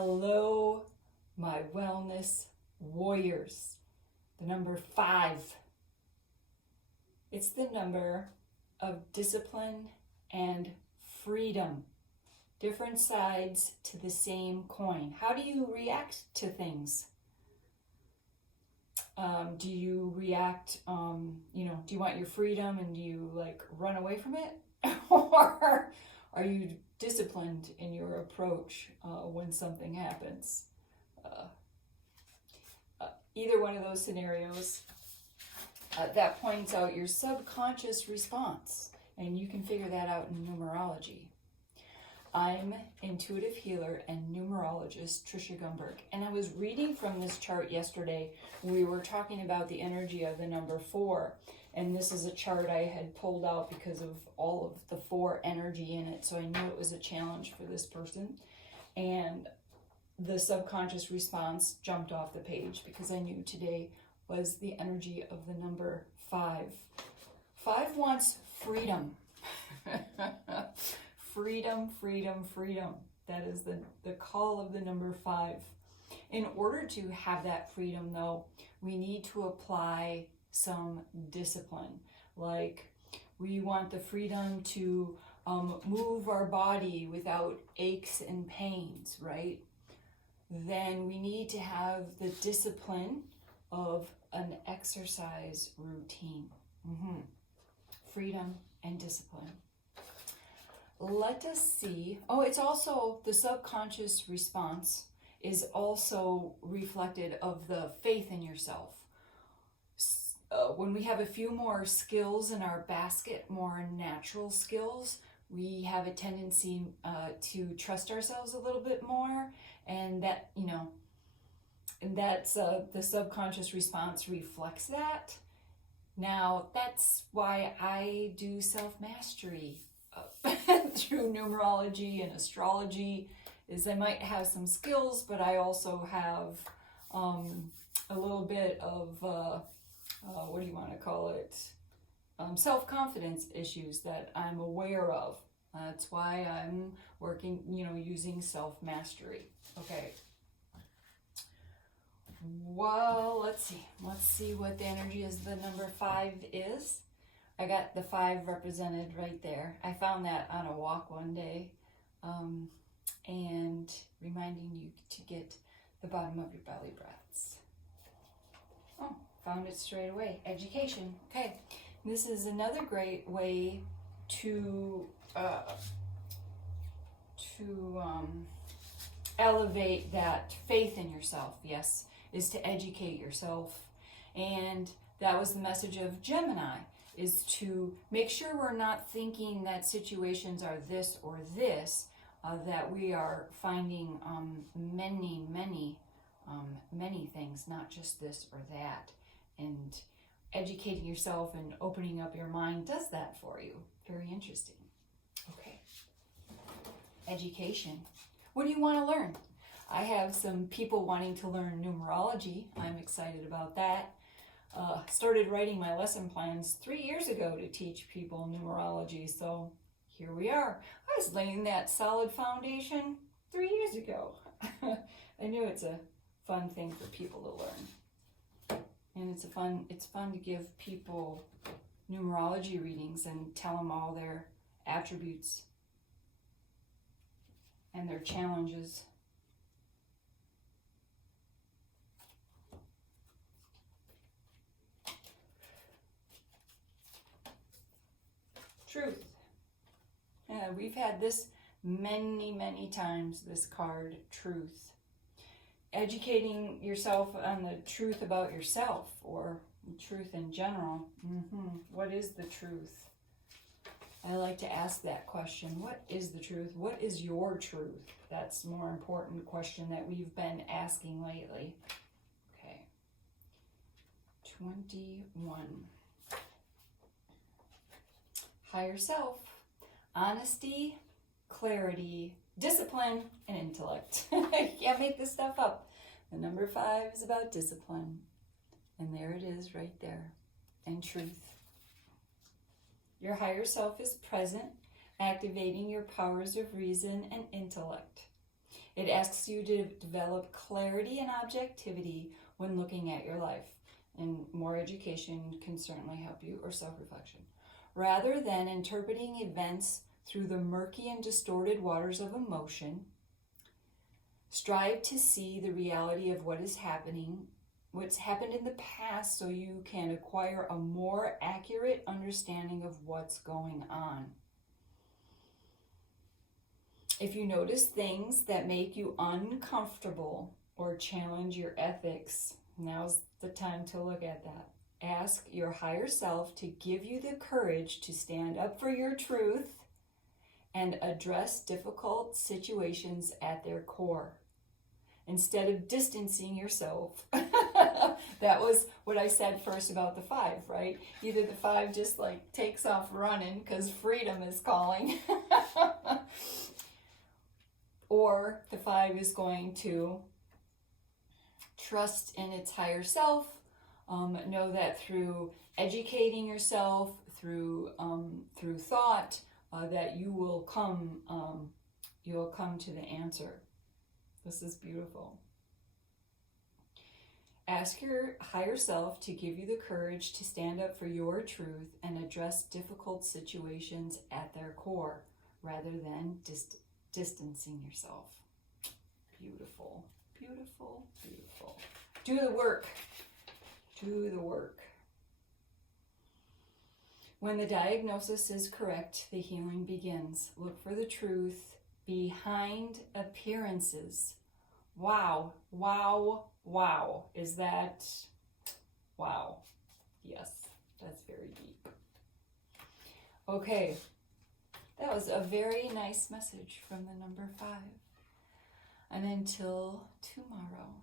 Hello, my wellness warriors. The number 5. It's the number of discipline and freedom. Different sides to the same coin. How do you react to things? Do you react, do you want your freedom and do you like run away from it? Or are you disciplined in your approach when something happens? Either one of those scenarios, that points out your subconscious response, and you can figure that out in numerology. I'm intuitive healer and numerologist Trisha Gumberg, and I was reading from this chart yesterday. We were talking about the energy of the number 4, and this is a chart I had pulled out because of all of the 4 energy in it, so I knew it was a challenge for this person, and the subconscious response jumped off the page because I knew today was the energy of the number 5. 5 wants freedom. Freedom, freedom, freedom. That is the call of the number 5. In order to have that freedom, though, we need to apply some discipline. Like, we want the freedom to move our body without aches and pains, right? Then we need to have the discipline of an exercise routine. Freedom and discipline. Let us see. Oh, it's also the subconscious response is also reflected of the faith in yourself. When we have a few more skills in our basket, more natural skills, we have a tendency to trust ourselves a little bit more, and that, and that's the subconscious response reflects that. Now, that's why I do self-mastery through numerology and astrology, is I might have some skills, but I also have a little bit of, what do you want to call it, self-confidence issues that I'm aware of. That's why I'm working, using self-mastery. Okay. Well, let's see what the energy is the number 5 is. I got the 5 represented right there. I found that on a walk one day, and reminding you to get the bottom of your belly breaths. Oh, found it straight away. Education. Okay, this is another great way to elevate that faith in yourself. Yes, is to educate yourself, and that was the message of Gemini. Is to make sure we're not thinking that situations are this or this, that we are finding many things, not just this or that. And educating yourself and opening up your mind does that for you. Very interesting. Okay. Education. What do you want to learn? I have some people wanting to learn numerology. I'm excited about that. Started writing my lesson plans 3 years ago to teach people numerology, so here we are. I was laying that solid foundation 3 years ago. I knew it's a fun thing for people to learn, and it's fun to give people numerology readings and tell them all their attributes and their challenges. Truth. We've had this many times, this card, truth. Educating yourself on the truth about yourself, or truth in general. What is the truth? I like to ask that question. What is the truth? What is your truth? That's a more important question that we've been asking lately. Okay. 21. Higher self, honesty, clarity, discipline, and intellect. I can't make this stuff up. The number 5 is about discipline. And there it is right there. And truth. Your higher self is present, activating your powers of reason and intellect. It asks you to develop clarity and objectivity when looking at your life. And more education can certainly help you, or self-reflection. Rather than interpreting events through the murky and distorted waters of emotion, strive to see the reality of what is happening, what's happened in the past, so you can acquire a more accurate understanding of what's going on. If you notice things that make you uncomfortable or challenge your ethics, now's the time to look at that. Ask your higher self to give you the courage to stand up for your truth and address difficult situations at their core, instead of distancing yourself. That was what I said first about the 5, right? Either the 5 just like takes off running because freedom is calling, or the 5 is going to trust in its higher self, know that through educating yourself, through thought, that you will come to the answer. This is beautiful. Ask your higher self to give you the courage to stand up for your truth and address difficult situations at their core, rather than distancing yourself. Beautiful, beautiful, beautiful. Do the work. Do the work. When the diagnosis is correct, the healing begins. Look for the truth behind appearances. Wow, wow, wow. Is that, wow. Yes, that's very deep. Okay, that was a very nice message from the number 5. And until tomorrow.